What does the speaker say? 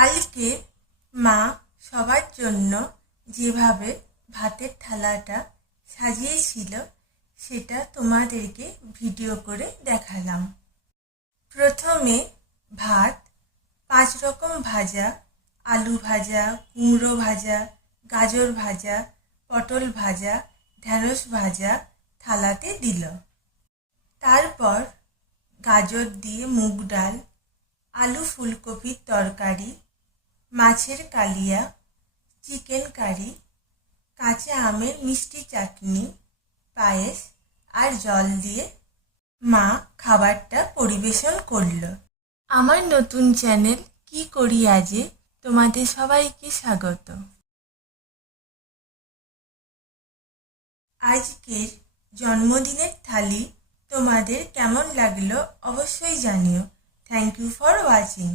কালকে মা সবার জন্য যেভাবে ভাতের থালাটা সাজিয়েছিল সেটা তোমাদেরকে ভিডিও করে দেখালাম। প্রথমে ভাত, 5 রকম ভাজা, আলু ভাজা, কুমড়ো ভাজা, গাজর ভাজা, পটল ভাজা, ঢেঁড়স ভাজা থালাতে দিল। তারপর গাজর দিয়ে মুগ ডাল, আলু ফুলকপির তরকারি, মাছের কালিয়া, চিকেন কারি, কাঁচা আমের মিষ্টি চাটনি, পায়েস আর জল দিয়ে মা খাবারটা পরিবেশন করল। আমার নতুন চ্যানেল কি করি আজে তোমাদের সবাইকে স্বাগত। আজকের জন্মদিনের থালি তোমাদের কেমন লাগলো অবশ্যই জানিও। Thank you for watching.